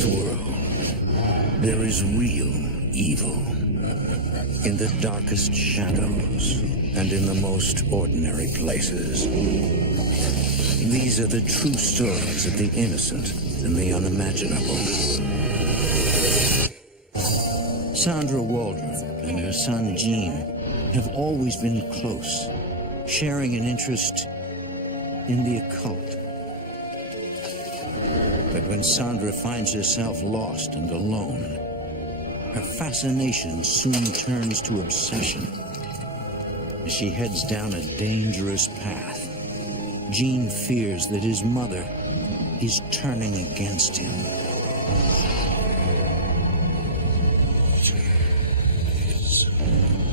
this world, there is real evil. In the darkest shadows and in the most ordinary places. These are the true stories of the innocent and the unimaginable. Sandra Waldron and her son Gene have always been close, sharing an interest in the occult. But when Sandra finds herself lost and alone, her fascination soon turns to obsession. As she heads down a dangerous path, Gene fears that his mother is turning against him.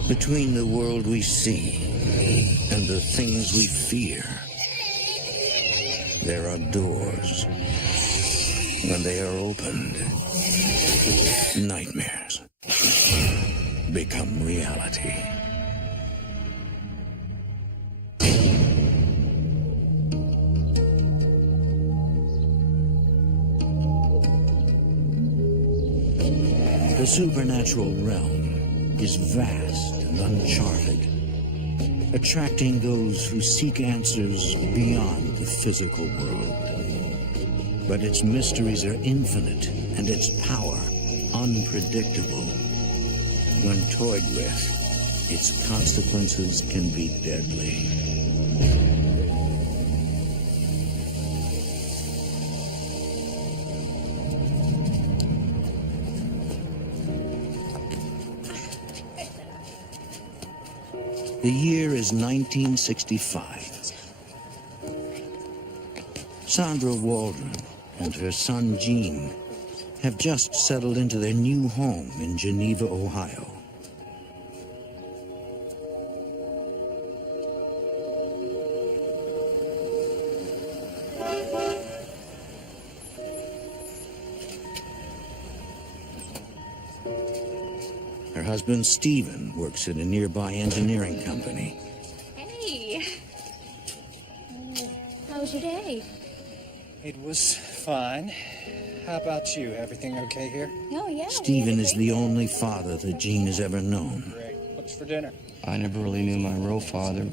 Between the world we see and the things we fear, there are doors. When they are opened, nightmares become reality. The supernatural realm is vast and uncharted, attracting those who seek answers beyond the physical world. But its mysteries are infinite and its power unpredictable. When toyed with, its consequences can be deadly. The year is 1965. Sandra Waldron and her son Gene have just settled into their new home in Geneva, Ohio. Her husband Stephen works at a nearby engineering company. Hey! How was your day? It was fine. How about you? Everything okay here? Oh, yeah. Stephen is the only father that Gene has ever known. Great. What's for dinner? I never really knew my real father.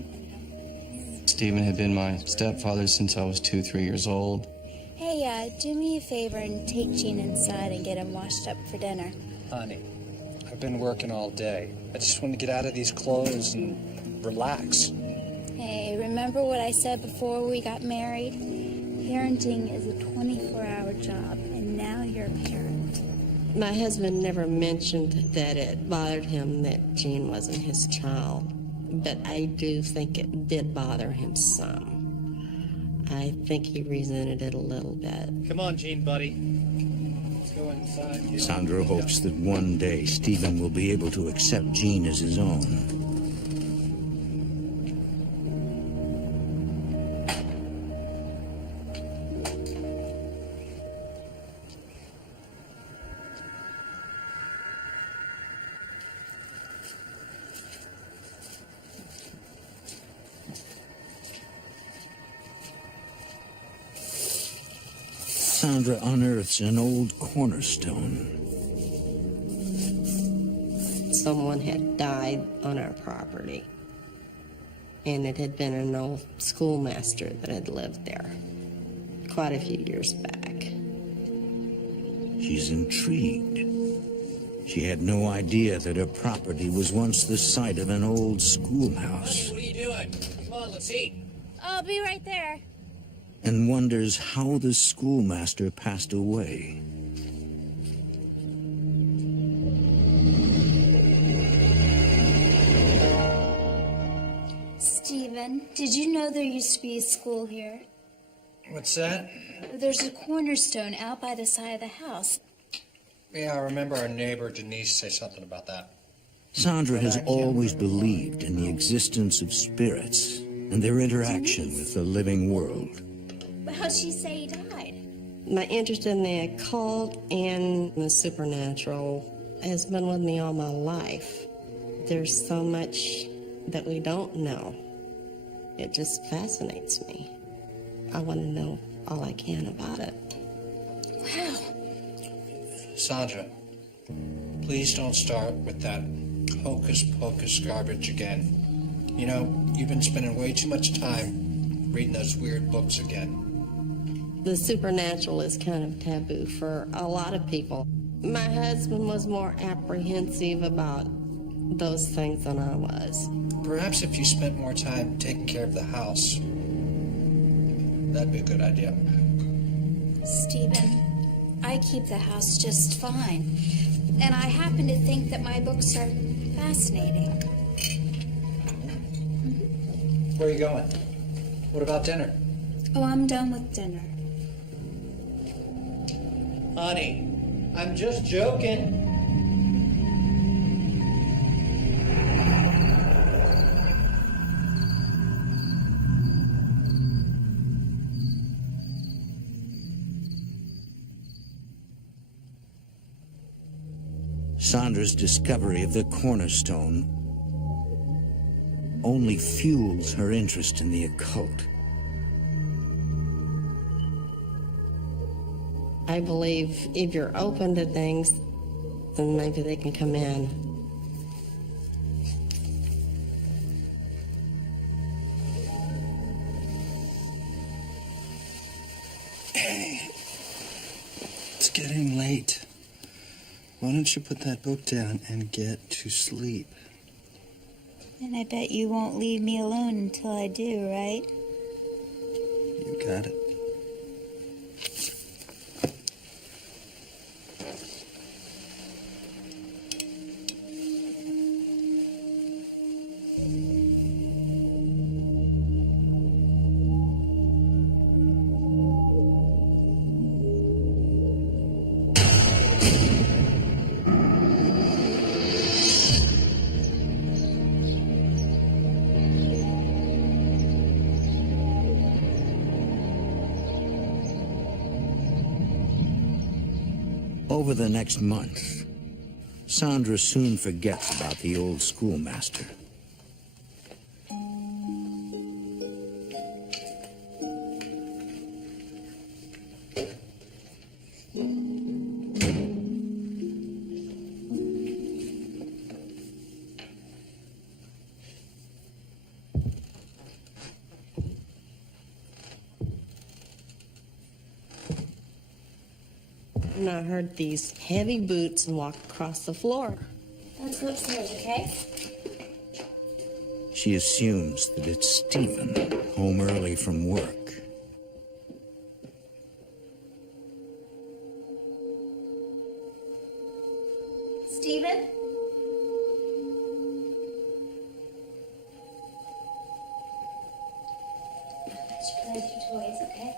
Stephen had been my stepfather since I was 3 years old. Hey, do me a favor and take Gene inside and get him washed up for dinner. Honey, I've been working all day. I just want to get out of these clothes and relax. Hey, remember what I said before we got married? Parenting is a 24-hour job, and now you're a parent. My husband never mentioned that it bothered him that Gene wasn't his child, but I do think it did bother him some. I think he resented it a little bit. Come on, Gene, buddy. Let's go inside. Sandra hopes that one day Stephen will be able to accept Gene as his own. Sandra unearths an old cornerstone. Someone had died on our property, and it had been an old schoolmaster that had lived there quite a few years back. She's intrigued. She had no idea that her property was once the site of an old schoolhouse. What are you doing? Come on, let's eat. I'll be right there. And wonders how the schoolmaster passed away. Stephen, did you know there used to be a school here? What's that? There's a cornerstone out by the side of the house. Yeah, I remember our neighbor Denise say something about that. Sandra has always believed in the existence of spirits and their interaction with the living world. But how'd she say he died? My interest in the occult and the supernatural has been with me all my life. There's so much that we don't know. It just fascinates me. I want to know all I can about it. Wow. Sandra, please don't start with that hocus-pocus garbage again. You know, you've been spending way too much time reading those weird books again. The supernatural is kind of taboo for a lot of people. My husband was more apprehensive about those things than I was. Perhaps if you spent more time taking care of the house, that'd be a good idea. Stephen, I keep the house just fine. And I happen to think that my books are fascinating. Where are you going? What about dinner? Oh, I'm done with dinner. Honey, I'm just joking. Sandra's discovery of the cornerstone only fuels her interest in the occult. I believe if you're open to things, then maybe they can come in. Hey, it's getting late. Why don't you put that book down and get to sleep? And I bet you won't leave me alone until I do, right? You got it. Over the next month, Sandra soon forgets about the old schoolmaster. And I heard these heavy boots and walk across the floor. Let's go upstairs, okay? She assumes that it's Stephen, home early from work. Stephen? Let's play with your toys, okay?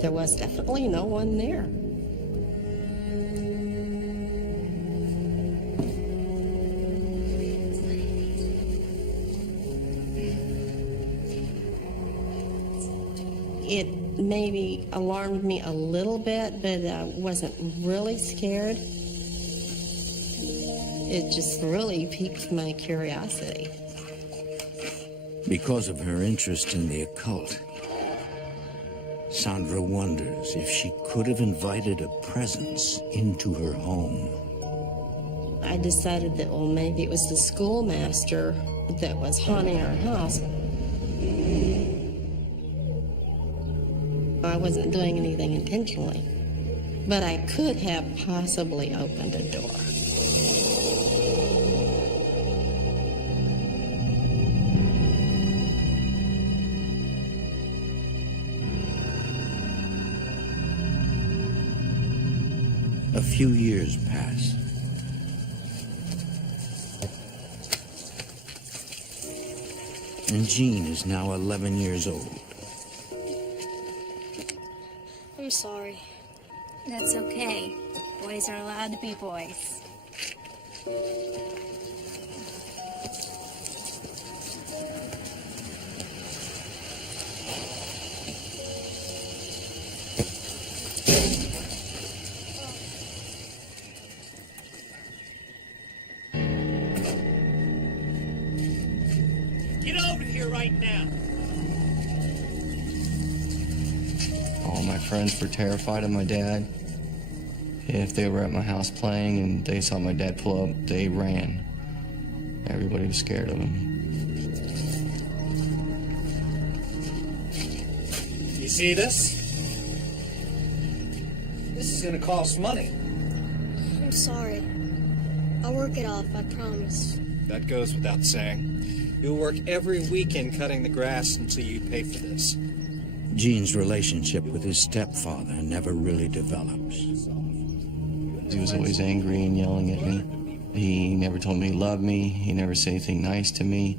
There was definitely no one there. It maybe alarmed me a little bit, but I wasn't really scared. It just really piqued my curiosity. Because of her interest in the occult, Sandra wonders if she could have invited a presence into her home. I decided that, well, maybe it was the schoolmaster that was haunting our house. I wasn't doing anything intentionally, but I could have possibly opened a door. A few years pass. and Jean is now 11 years old. I'm sorry. That's okay. Boys are allowed to be boys. Get over here right now. All my friends were terrified of my dad. If they were at my house playing and they saw my dad pull up, they ran. Everybody was scared of him. You see this? This is gonna cost money. I'm sorry. I'll work it off, I promise. That goes without saying. You'll work every weekend cutting the grass until you pay for this. Jean's relationship with his stepfather never really develops. He was always angry and yelling at me. He never told me he loved me. He never said anything nice to me.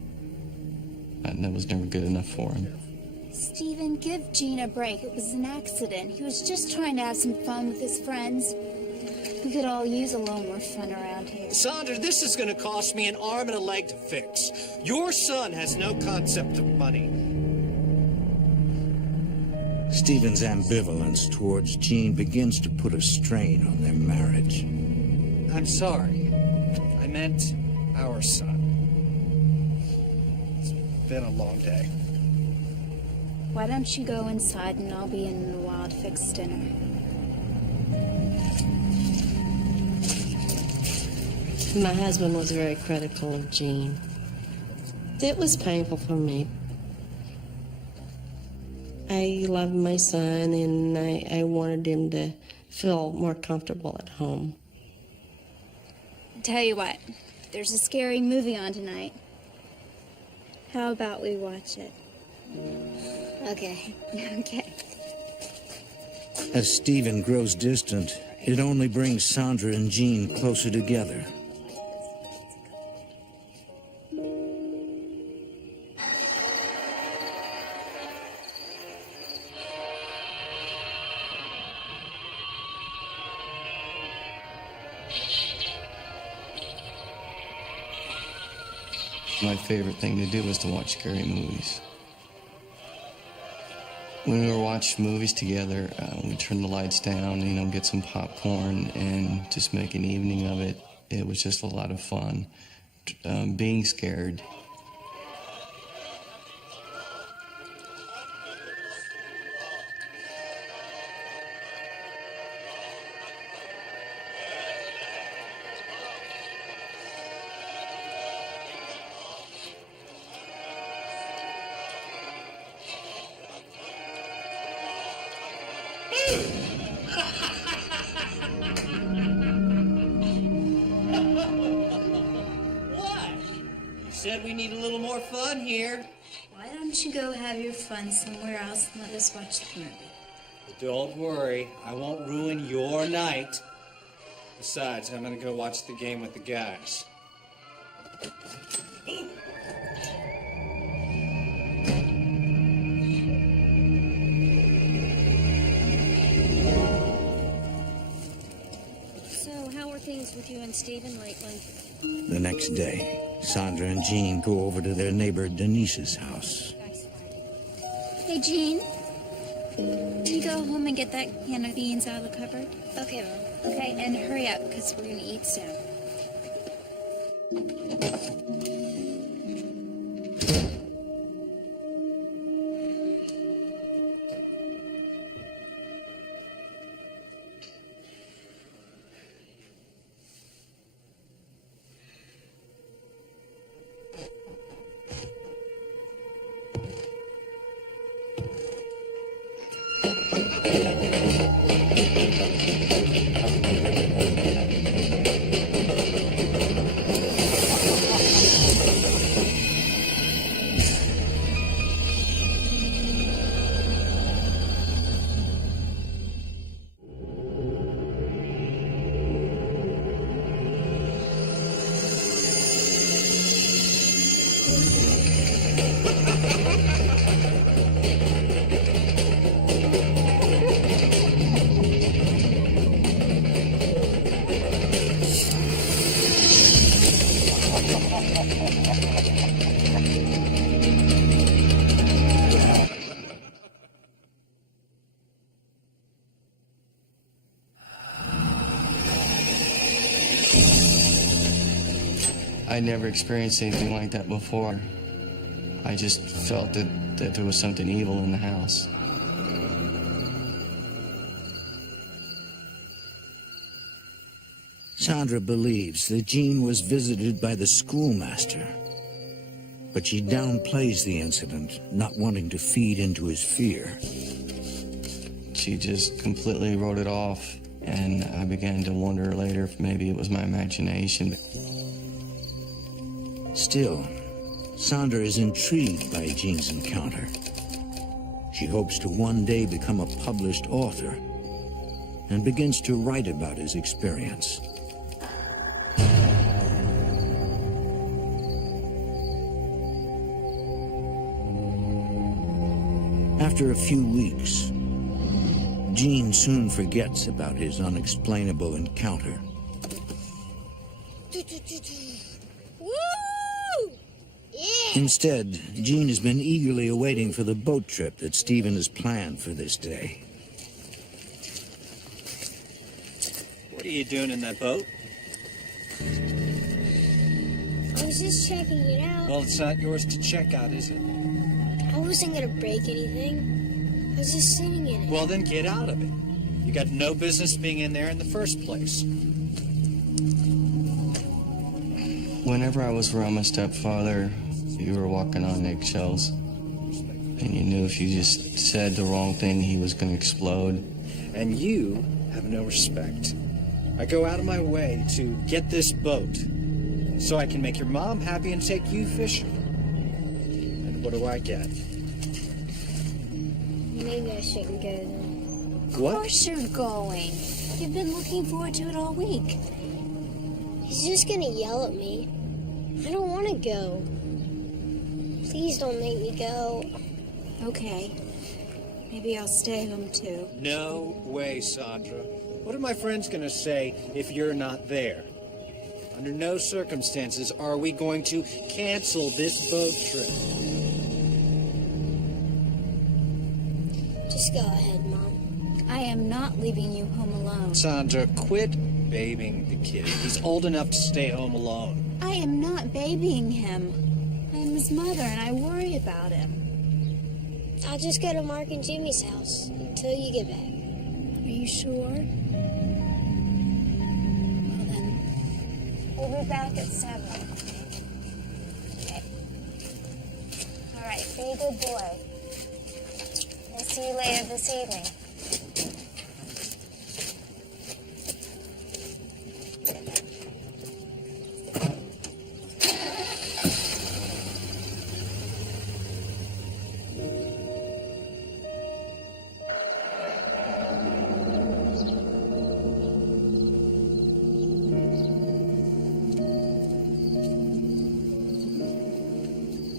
And that was never good enough for him. Stephen, give Gene a break. It was an accident. He was just trying to have some fun with his friends. We could all use a little more fun around here. Sandra, this is gonna cost me an arm and a leg to fix. Your son has no concept of money. Stephen's ambivalence towards Jean begins to put a strain on their marriage. I'm sorry. I meant our son. It's been a long day. Why don't you go inside and I'll be in a while to fix dinner. My husband was very critical of Jean. It was painful for me. I loved my son, and I wanted him to feel more comfortable at home. Tell you what, there's a scary movie on tonight. How about we watch it? Okay. Okay. As Stephen grows distant, it only brings Sandra and Jean closer together. My favorite thing to do was to watch scary movies. When we were watching movies together, we'd turn the lights down, get some popcorn and just make an evening of it. It was just a lot of fun. Being scared. What? You said we need a little more fun here. Why don't you go have your fun somewhere else and let us watch the movie? Don't worry, I won't ruin your night. Besides, I'm gonna go watch the game with the guys. So, how are things with you and Stephen lately? The next day, Sandra and Jean go over to their neighbor Denise's house. Hey, Jean. Can you go home and get that can of beans out of the cupboard? Okay, Mom. Okay, and hurry up, because we're going to eat soon. I'd never experienced anything like that before. I just felt that there was something evil in the house. Sandra believes that Jean was visited by the schoolmaster, but she downplays the incident, not wanting to feed into his fear. She just completely wrote it off, and I began to wonder later if maybe it was my imagination. Still, Sandra is intrigued by Jean's encounter. She hopes to one day become a published author and begins to write about his experience. After a few weeks, Jean soon forgets about his unexplainable encounter. Woo! Yeah! Instead, Jean has been eagerly awaiting for the boat trip that Stephen has planned for this day. What are you doing in that boat? I was just checking it out. Well, it's not yours to check out, is it? I wasn't gonna break anything. I was just sitting in it. Well, then get out of it. You got no business being in there in the first place. Whenever I was around my stepfather, you were walking on eggshells. And you knew if you just said the wrong thing, he was going to explode. And you have no respect. I go out of my way to get this boat so I can make your mom happy and take you fishing. And what do I get? Maybe I shouldn't go then. Of course you're going. You've been looking forward to it all week. He's just gonna yell at me. I don't want to go. Please don't make me go. Okay. Maybe I'll stay home too. No way, Sandra. What are my friends going to say if you're not there? Under no circumstances are we going to cancel this boat trip. Just go ahead, Mom. I am not leaving you home alone. Sandra, quit babying the kid. He's old enough to stay home alone. I am not babying him. I am his mother and I worry about him. I'll just go to Mark and Jimmy's house until you get back. Are you sure? Well then, we'll be back at 7. Okay. All right, be a good boy. I'll see you later this evening.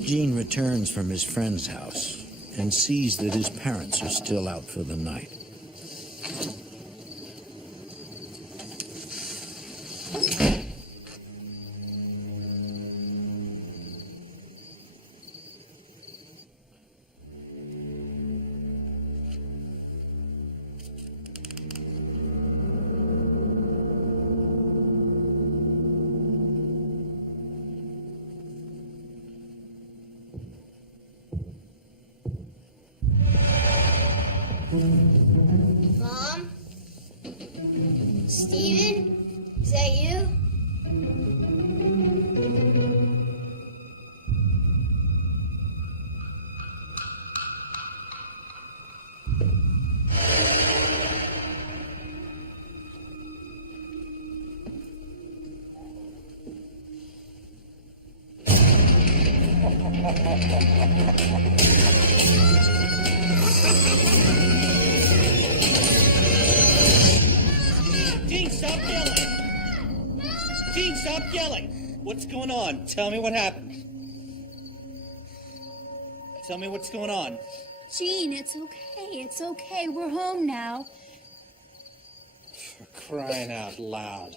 Gene returns from his friend's house and sees that his parents are still out for the night. Mom? Steven? Is that you? Dean, stop yelling! Dean, stop yelling! What's going on? Tell me what happened. Tell me what's going on. Jean, it's okay. It's okay. We're home now. For crying out loud.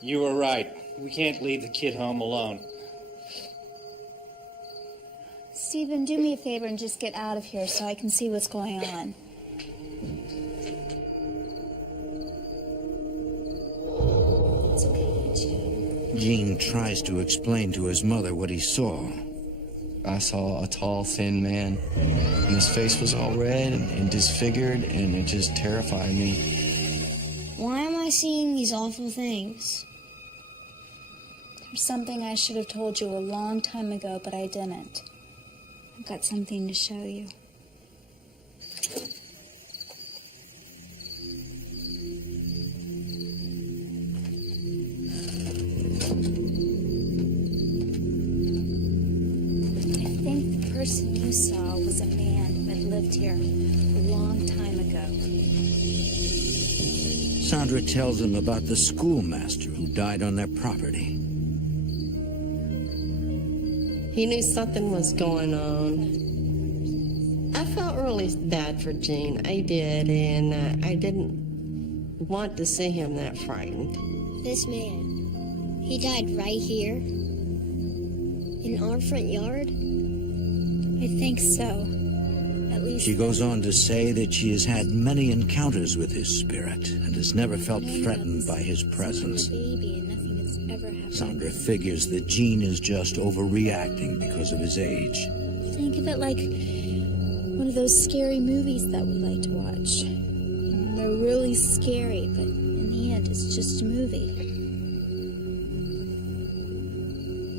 You were right. We can't leave the kid home alone. Stephen, do me a favor and just get out of here so I can see what's going on. It's okay, Jean. Gene tries to explain to his mother what he saw. I saw a tall, thin man, and his face was all red and disfigured, and it just terrified me. Why am I seeing these awful things? There's something I should have told you a long time ago, but I didn't. I've got something to show you. I think the person you saw was a man who had lived here a long time ago. Sandra tells him about the schoolmaster who died on their property. He knew something was going on. I felt really bad for Gene. I did, and I didn't want to see him that frightened. This man, he died right here? In our front yard? I think so. At least She goes on to say that she has had many encounters with his spirit and has never felt threatened by his presence. baby and nothing has ever happened. Sandra figures that Gene is just overreacting because of his age. Think of it like one of those scary movies that we like to watch. They're really scary, but in the end, it's just a movie.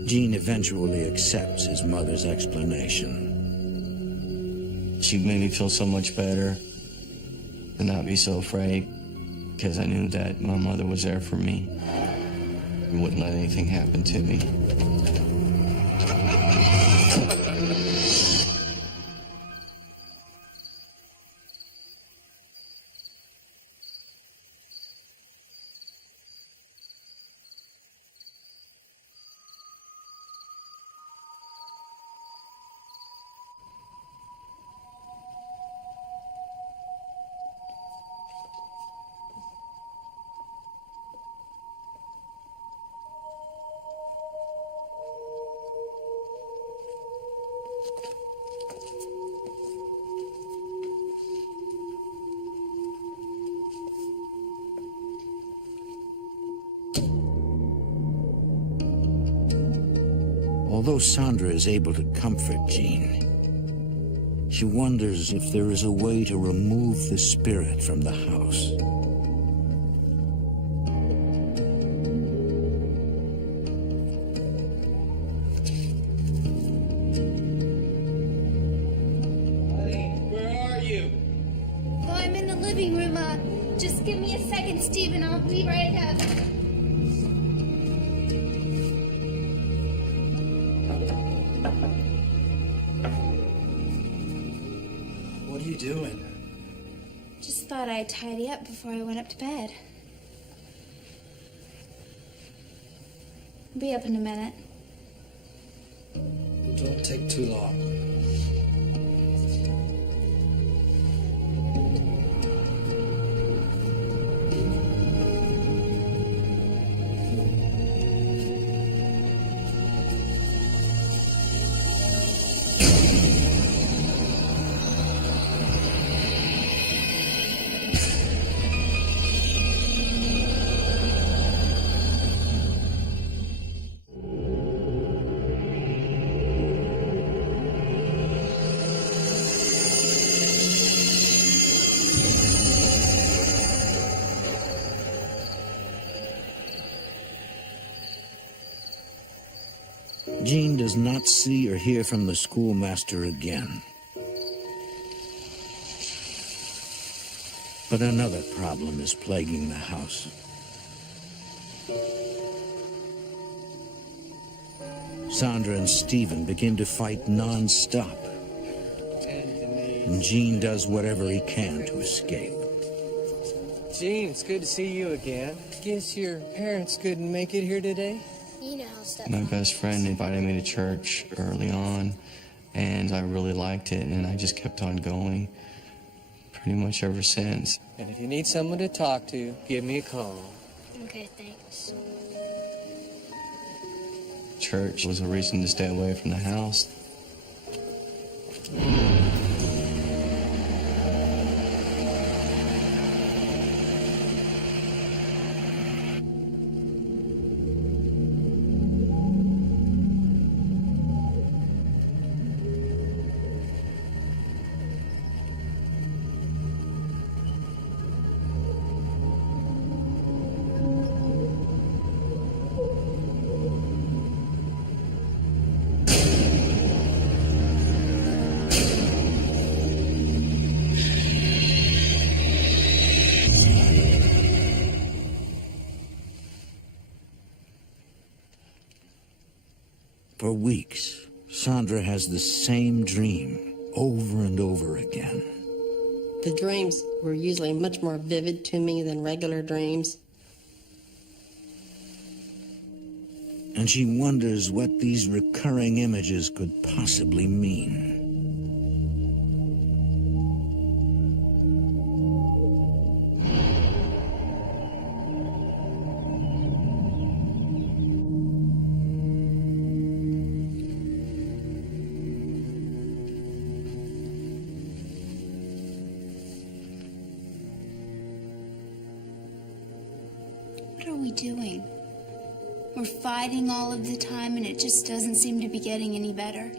Gene eventually accepts his mother's explanation. She made me feel so much better to not be so afraid, because I knew that my mother was there for me and wouldn't let anything happen to me. Although Sandra is able to comfort Gene, she wonders if there is a way to remove the spirit from the house. Where are you? Oh, I'm in the living room. Just give me a second, Stephen. I'll be right up. What are you doing? Just thought I'd tidy up before I went up to bed. I'll be up in a minute. Don't take too long. Gene does not see or hear from the schoolmaster again. But another problem is plaguing the house. Sandra and Stephen begin to fight non-stop, and Gene does whatever he can to escape. Gene, it's good to see you again. Guess your parents couldn't make it here today? You know how stuff My best friend invited me to church early on, and I really liked it, and I just kept on going pretty much ever since. And if you need someone to talk to, give me a call. Okay, thanks. Church was a reason to stay away from the house. For weeks, Sandra has the same dream over and over again. The dreams were usually much more vivid to me than regular dreams. And she wonders what these recurring images could possibly mean. What are we doing? We're fighting all of the time and it just doesn't seem to be getting any better.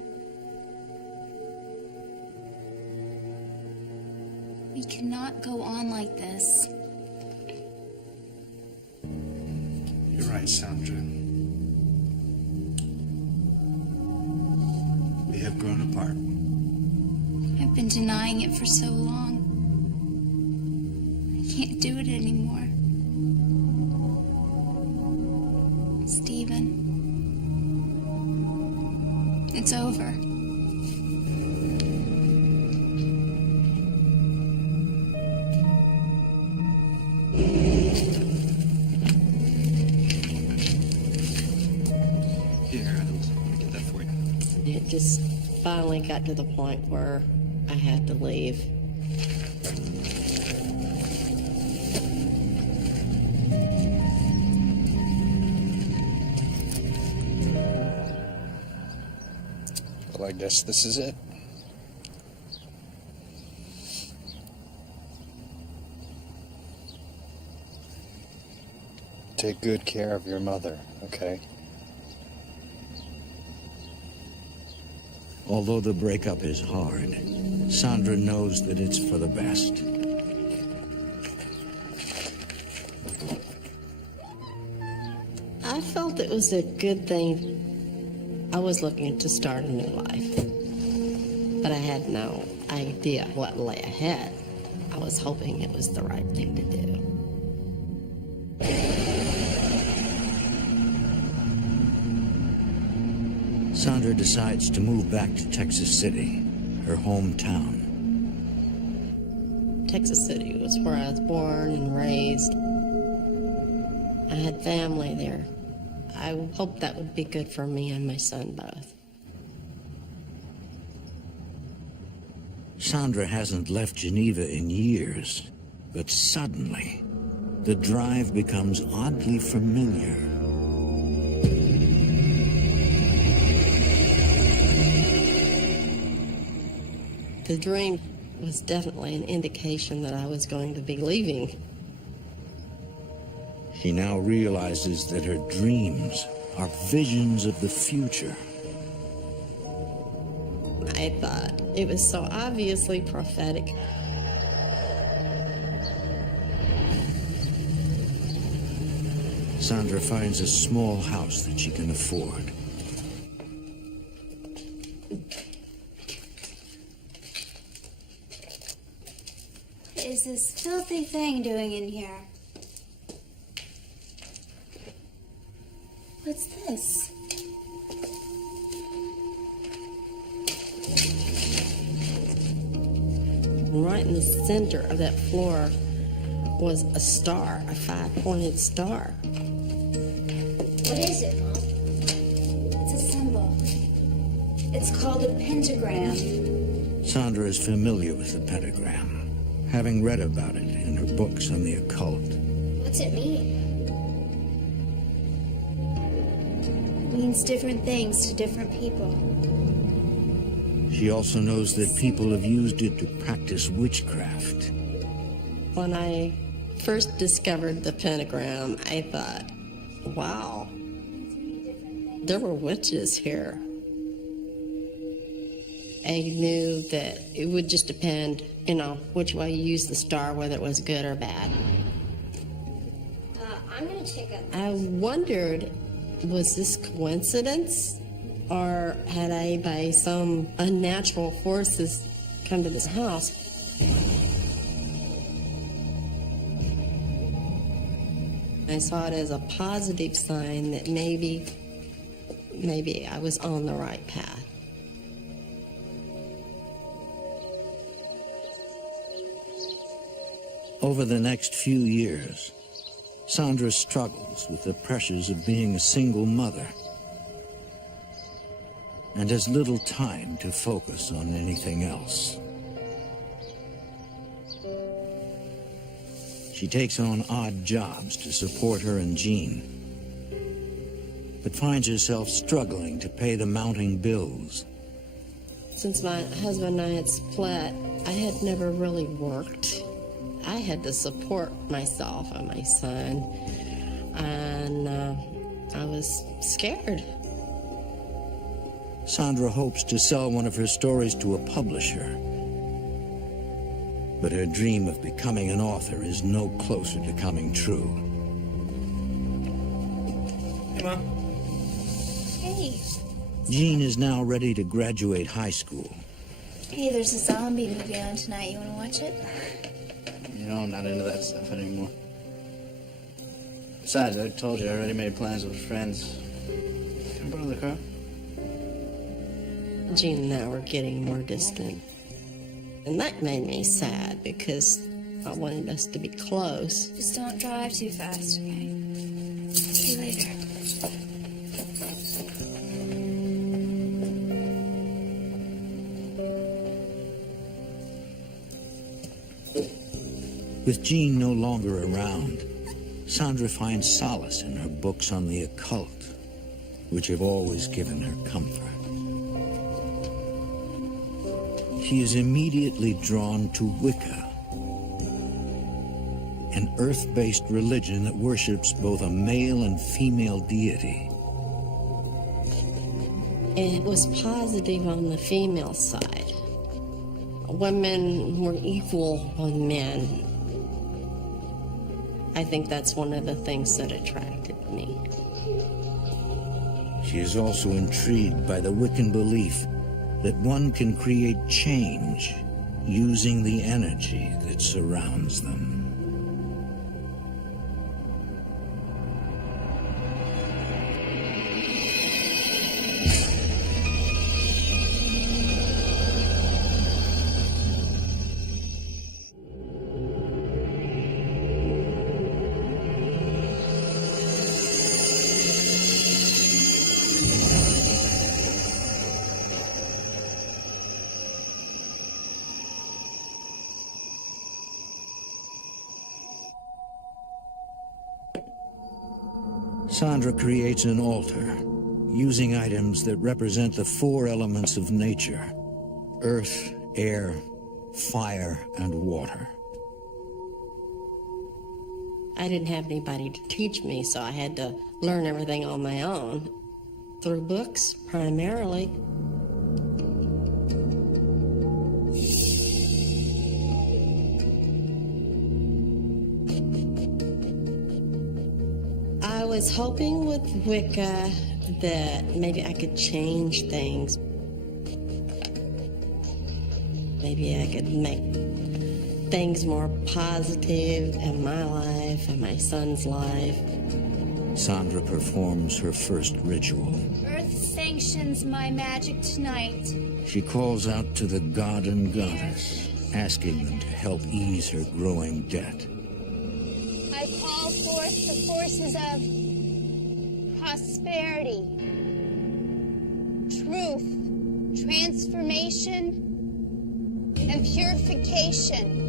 We cannot go on like this. You're right, Sandra. We have grown apart. I've been denying it for so long. I can't do it anymore. Stephen, it's over. Here, let me get that for you. It just finally got to the point where I had to leave. Well, I guess this is it. Take good care of your mother, okay? Although the breakup is hard, Sandra knows that it's for the best. I felt it was a good thing. I was looking to start a new life, but I had no idea what lay ahead. I was hoping it was the right thing to do. Sandra decides to move back to Texas City, her hometown. Texas City was where I was born and raised. I had family there. I hoped that would be good for me and my son both. Sandra hasn't left Geneva in years, but suddenly, the drive becomes oddly familiar. The dream was definitely an indication that I was going to be leaving. She now realizes that her dreams are visions of the future. I thought it was so obviously prophetic. Sandra finds a small house that she can afford. What is this filthy thing doing in here? What's this? Right in the center of that floor was a star, a 5-pointed star. What is it, Mom? It's a symbol. It's called a pentagram. Sandra is familiar with the pentagram, having read about it in her books on the occult. What's it mean? It means different things to different people. She also knows that people have used it to practice witchcraft. When I first discovered the pentagram, I thought, wow, there were witches here. I knew that it would just depend, which way you use the star, whether it was good or bad. I'm gonna check out. I wondered, was this coincidence? Or had I, by some unnatural forces, come to this house? I saw it as a positive sign that maybe maybe I was on the right path. Over the next few years, Sandra struggles with the pressures of being a single mother and has little time to focus on anything else. She takes on odd jobs to support her and Jean, but finds herself struggling to pay the mounting bills. Since my husband and I had split, I had never really worked. I had to support myself and my son, and I was scared. Sandra hopes to sell one of her stories to a publisher, but her dream of becoming an author is no closer to coming true. Hey, Mom. Hey. Jean is now ready to graduate high school. Hey, there's a zombie movie on tonight. You want to watch it? You know, I'm not into that stuff anymore. Besides, I told you I already made plans with friends. Can I borrow the car? Jean and I were getting more distant. And that made me sad because I wanted us to be close. Just don't drive too fast, okay? See you later. With Jean no longer around, Sandra finds solace in her books on the occult, which have always given her comfort. She is immediately drawn to Wicca, an earth-based religion that worships both a male and female deity. It was positive on the female side. Women were equal with men. I think that's one of the things that attracted me. She is also intrigued by the Wiccan belief that one can create change using the energy that surrounds them. Sandra creates an altar using items that represent the four elements of nature: earth, air, fire, and water. I didn't have anybody to teach me, so I had to learn everything on my own. Through books, primarily. I was hoping with Wicca that maybe I could change things. Maybe I could make things more positive in my life and my son's life. Sandra performs her first ritual. Earth sanctions my magic tonight. She calls out to the god and goddess, asking them to help ease her growing debt. I call forth the forces of prosperity, truth, transformation, and purification.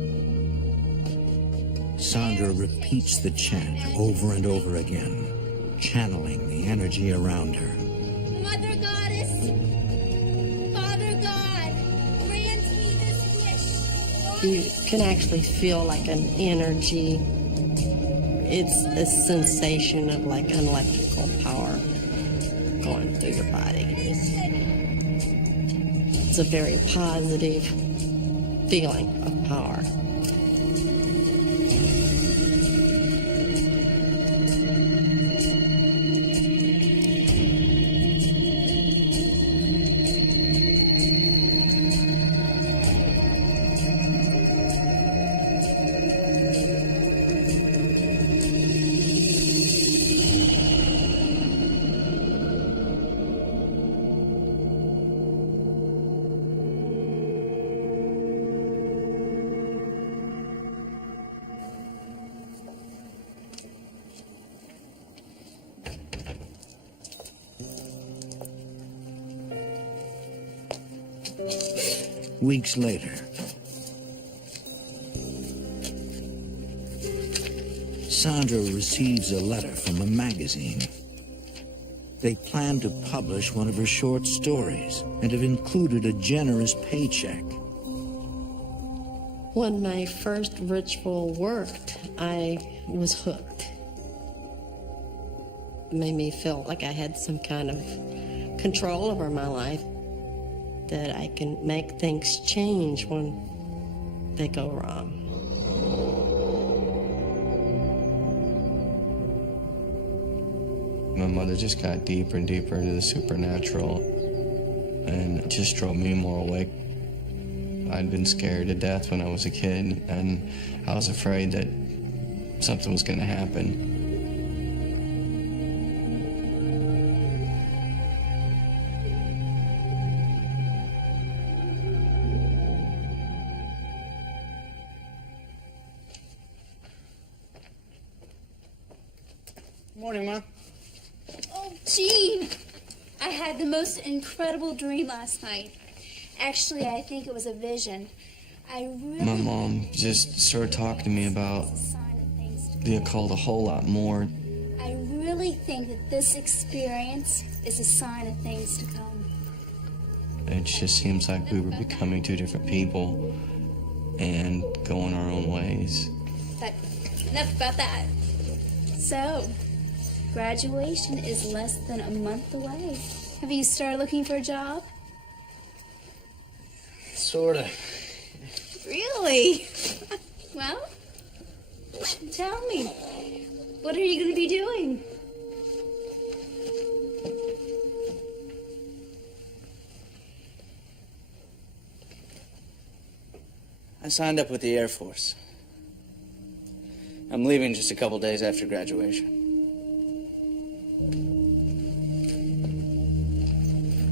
Sandra repeats the chant over and over again, channeling the energy around her. Mother Goddess, Father God, grant me this wish. You can actually feel like an energy. It's a sensation of like an electrical power going through your body. It's a very positive feeling of power. Weeks later, Sandra receives a letter from a magazine. They plan to publish one of her short stories and have included a generous paycheck. When my first ritual worked, I was hooked. It made me feel like I had some kind of control over my life, that I can make things change when they go wrong. My mother just got deeper and deeper into the supernatural, and it just drove me more awake. I'd been scared to death when I was a kid, and I was afraid that something was going to happen. Morning, Mom. Oh, Gene! I had the most incredible dream last night. Actually, I think it was a vision. My mom just started talking to me about the occult a whole lot more. I really think that this experience is a sign of things to come. It just seems like we were becoming two different people and going our own ways. But enough about that. So, graduation is less than a month away. Have you started looking for a job? Sorta. Really? Well, tell me. What are you going to be doing? I signed up with the Air Force. I'm leaving just a couple days after graduation.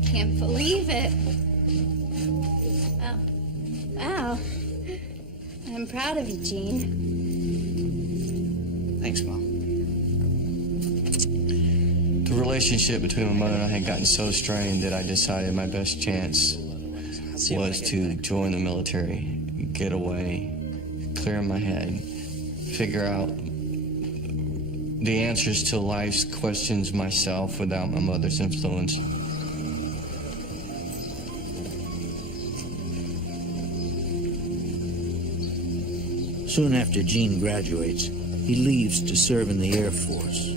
Can't believe it. Oh, wow. I'm proud of you, Gene. Thanks, Mom. The relationship between my mother and I had gotten so strained that I decided my best chance was to join the military, get away, clear my head, figure out the answers to life's questions myself without my mother's influence. Soon after Gene graduates, he leaves to serve in the Air Force.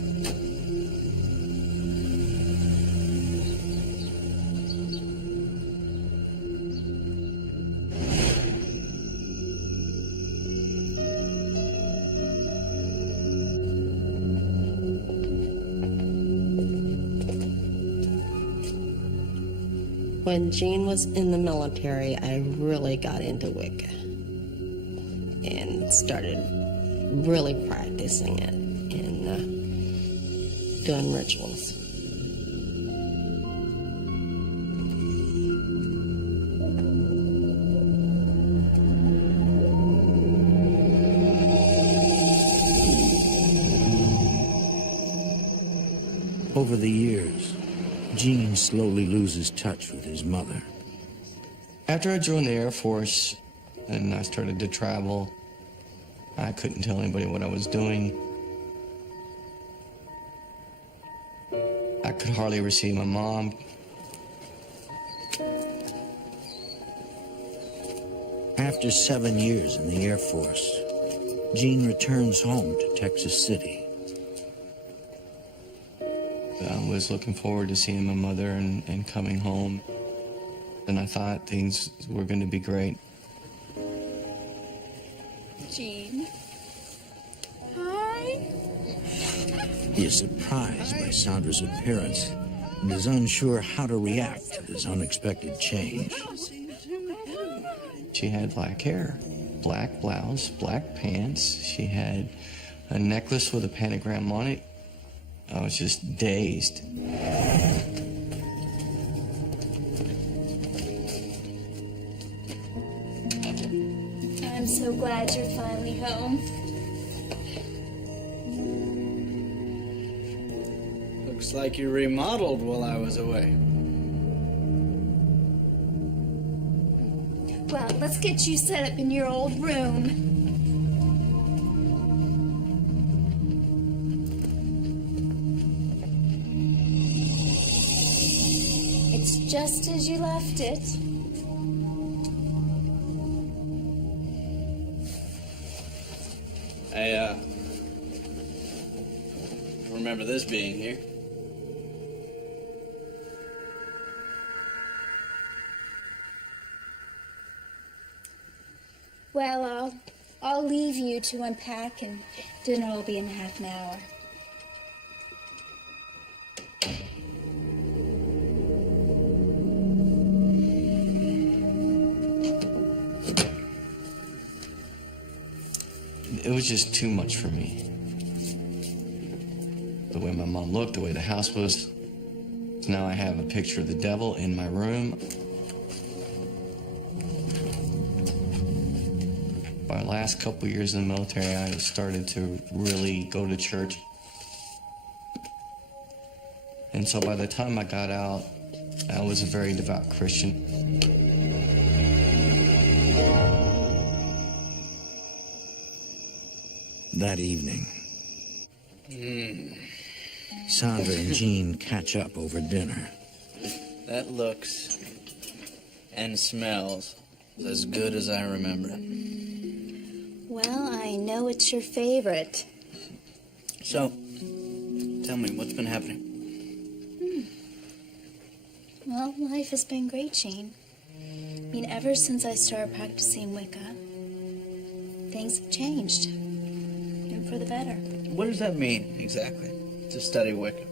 When Gene was in the military, I really got into Wicca and started really practicing it and doing rituals. Over the years, Gene slowly loses touch with his mother. After I joined the Air Force and I started to travel, I couldn't tell anybody what I was doing. I could hardly ever see my mom. After 7 years in the Air Force, Gene returns home to Texas City. I was looking forward to seeing my mother and coming home, and I thought things were going to be great. Gene. Hi. He is surprised by Sandra's appearance and is unsure how to react to this unexpected change. She had black hair, black blouse, black pants. She had a necklace with a pentagram on it. I was just dazed. I'm so glad you're finally home. Looks like you remodeled while I was away. let's get you set up in your old room. It's just as you left it. I remember this being here. Well, I'll leave you to unpack, and dinner will be in half an hour. It was just too much for me. The way my mom looked, the way the house was. Now I have a picture of the devil in my room. My last couple years in the military, I started to really go to church. And so by the time I got out, I was a very devout Christian. That evening, Sandra and Jean catch up over dinner. That looks and smells as good as I remember it. Well, I know it's your favorite. So, tell me, what's been happening? Well, life has been great, Jean. I mean, ever since I started practicing Wicca, things have changed. And for the better. What does that mean, exactly, to study Wicca?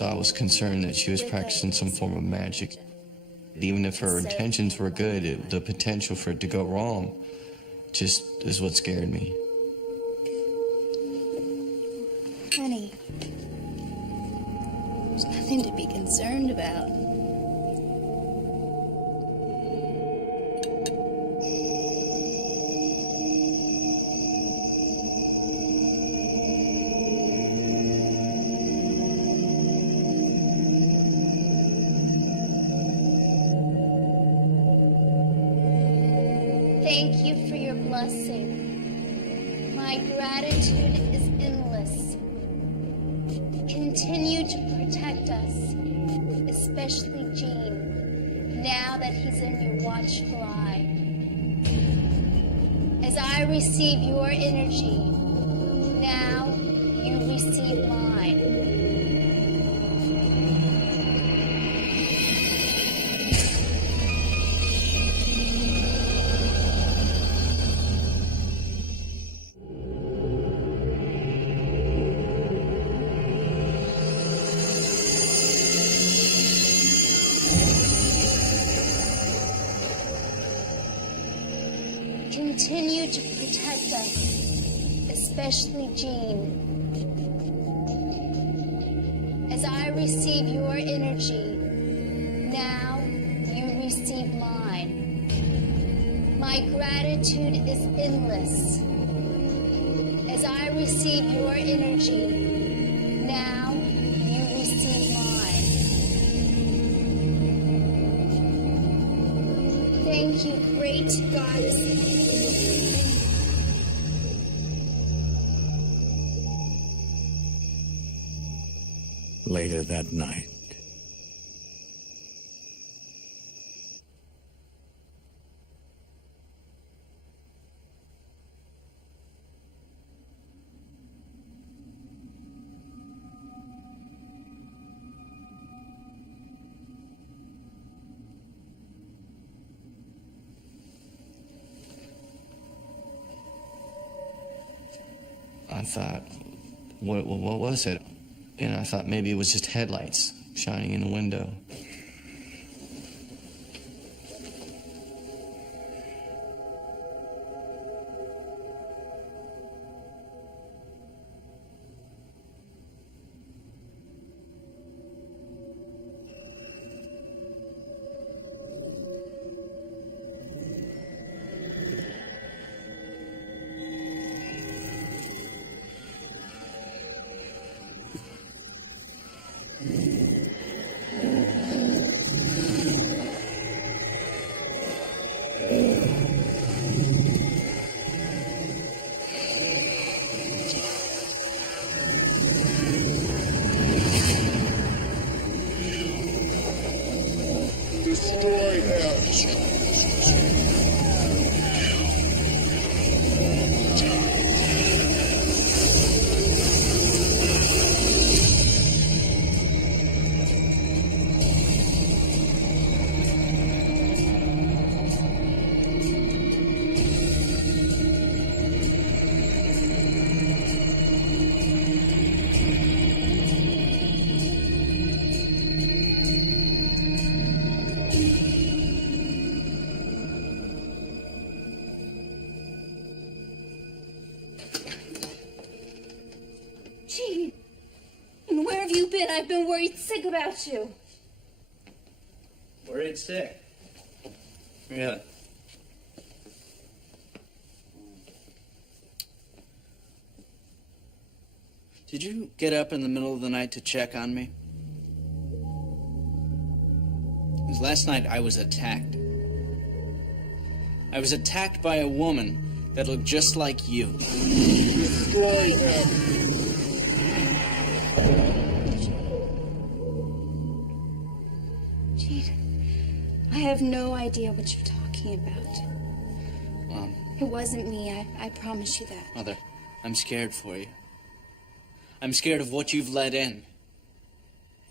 I was concerned that she was practicing some form of magic. Even if her intentions were good, the potential for it to go wrong just is what scared me. Honey, there's nothing to be concerned about. Thank you for your blessing. My gratitude is endless. Continue to protect us, especially Jean, now that he's in your watchful eye. As I receive your energy, now you receive mine. Continue to protect us, especially Jean. As I receive your energy, now you receive mine. My gratitude is endless. As I receive your energy, now you receive mine. Thank you, great goddess. Later that night, I thought, what was it? And I thought maybe it was just headlights shining in the window. been? I've been worried sick about you. Worried sick. Really? Did you get up in the middle of the night to check on me? Because last night I was attacked. I was attacked by a woman that looked just like you. Destroy him! I have no idea what you're talking about. Mom. It wasn't me, I promise you that. Mother, I'm scared for you. I'm scared of what you've let in.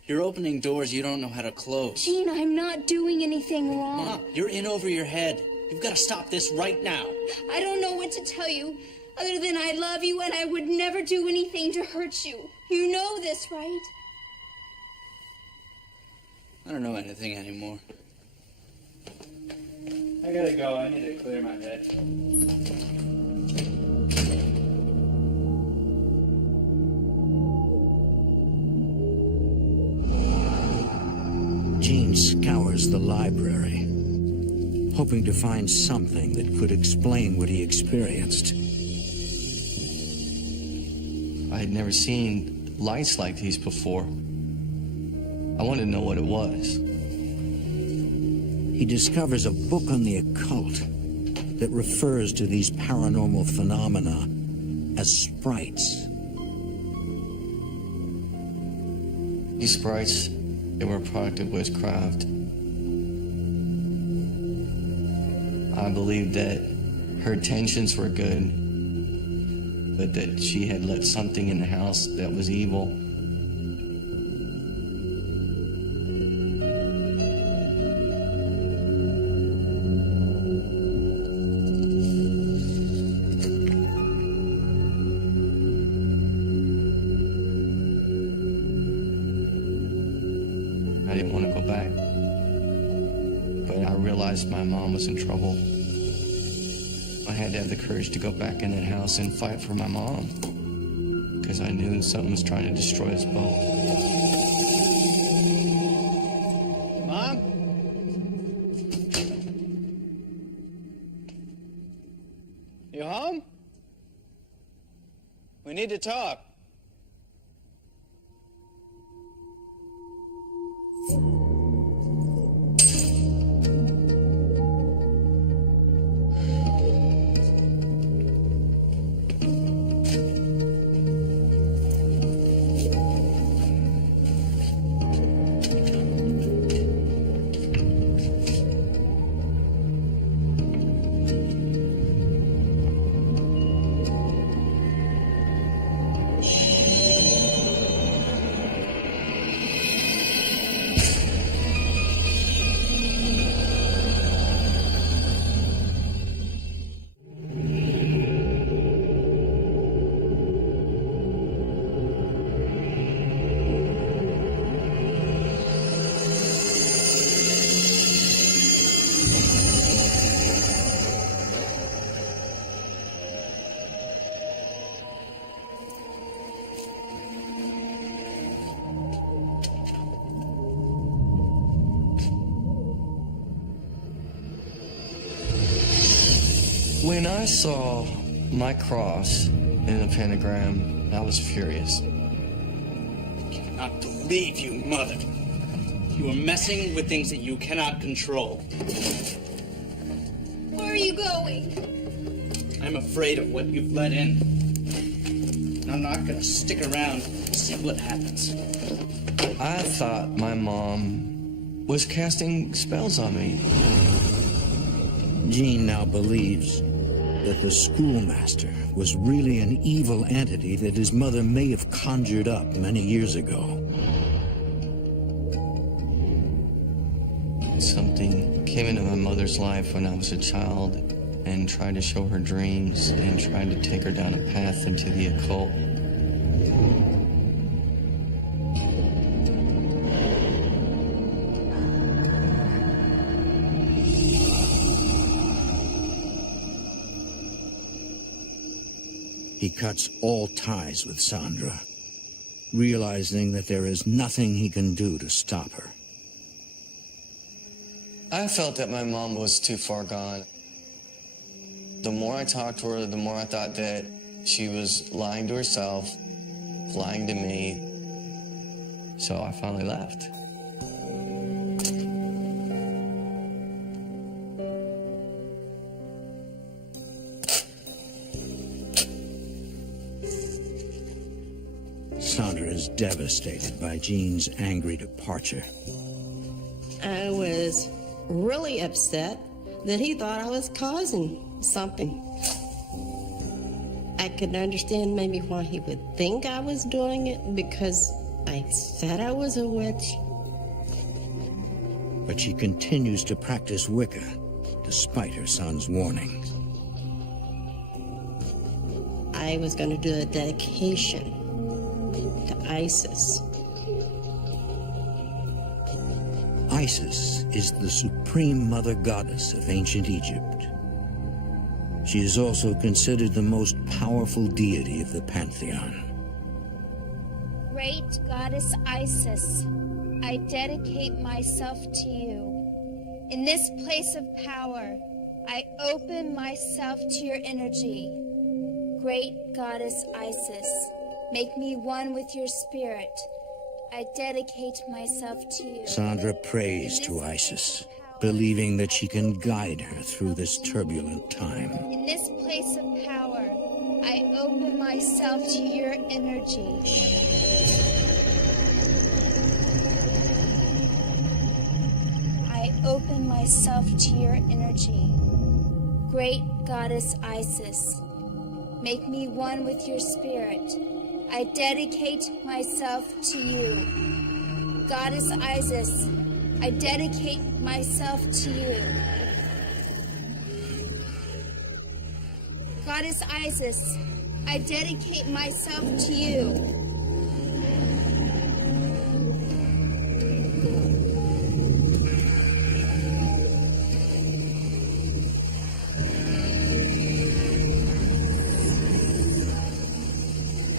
You're opening doors you don't know how to close. Gene, I'm not doing anything wrong. Mom, you're in over your head. You've got to stop this right now. I don't know what to tell you, other than I love you and I would never do anything to hurt you. You know this, right? I don't know anything anymore. I gotta go. I need to clear my head. Jean scours the library, hoping to find something that could explain what he experienced. I had never seen lights like these before. I wanted to know what it was. He discovers a book on the occult that refers to these paranormal phenomena as sprites. These sprites, they were a product of witchcraft. I believed that her intentions were good, but that she had let something in the house that was evil. I didn't want to go back, but I realized my mom was in trouble. I had to have the courage to go back in that house and fight for my mom, because I knew something was trying to destroy us both. Mom? You home? We need to talk. When I saw my cross in the pentagram, I was furious. I cannot believe you, Mother. You are messing with things that you cannot control. Where are you going? I'm afraid of what you've let in. And I'm not gonna stick around to see what happens. I thought my mom was casting spells on me. Jean now believes that the schoolmaster was really an evil entity that his mother may have conjured up many years ago. Something came into my mother's life when I was a child and tried to show her dreams and tried to take her down a path into the occult. He cuts all ties with Sandra. realizing that there is nothing he can do to stop her. I felt that my mom was too far gone. The more I talked to her, the more I thought that she was lying to herself, lying to me. So I finally left. Sandra is devastated by Jean's angry departure. I was really upset that he thought I was causing something. I could understand maybe why he would think I was doing it, because I said I was a witch. But she continues to practice Wicca, despite her son's warnings. I was going to do a dedication to Isis. Isis is the supreme mother goddess of ancient Egypt. She is also considered the most powerful deity of the pantheon. Great goddess Isis, I dedicate myself to you. In this place of power, I open myself to your energy. Great goddess Isis, make me one with your spirit. I dedicate myself to you. Sandra prays to Isis, believing that she can guide her through this turbulent time. In this place of power, I open myself to your energy. I open myself to your energy. Great goddess Isis, make me one with your spirit. I dedicate myself to you. Goddess Isis, I dedicate myself to you. Goddess Isis, I dedicate myself to you.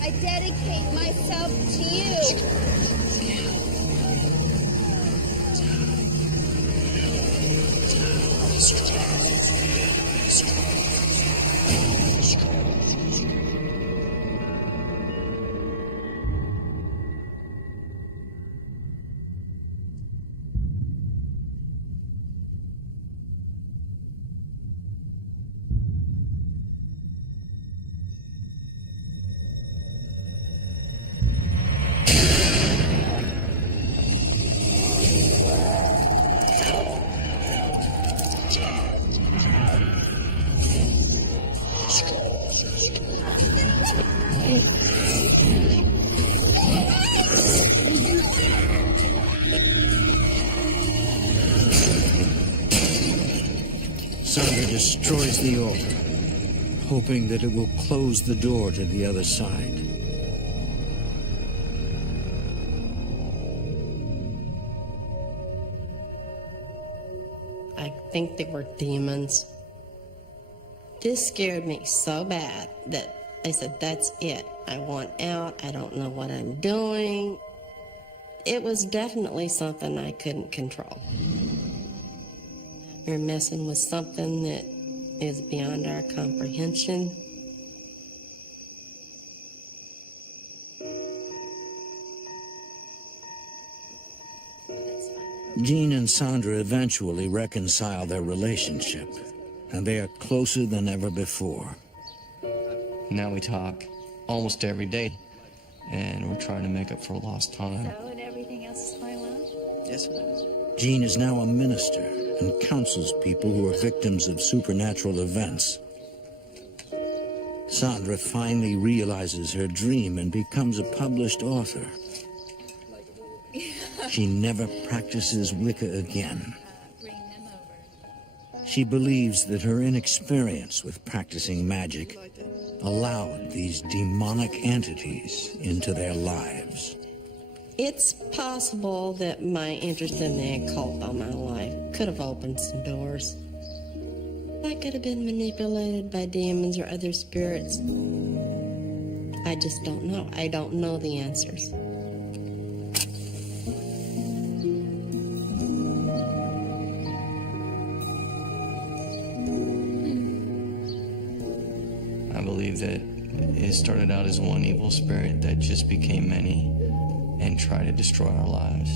I dedicate myself to you. Sandra destroys the altar, hoping that it will close the door to the other side. I think they were demons. This scared me so bad that I said, that's it. I want out. I don't know what I'm doing. It was definitely something I couldn't control. You're messing with something that is beyond our comprehension. Jean and Sandra eventually reconcile their relationship, and they are closer than ever before. Now we talk almost every day, and we're trying to make up for lost time. So, and everything else is going well? Yes, it is. Jean is now a minister and counsels people who are victims of supernatural events. Sandra finally realizes her dream and becomes a published author. She never practices Wicca again. Bring them over. She believes that her inexperience with practicing magic allowed these demonic entities into their lives. It's possible that my interest in the occult all my life could have opened some doors. I could have been manipulated by demons or other spirits. I just don't know. I don't know the answers. I believe that it started out as one evil spirit that just became many and tried to destroy our lives.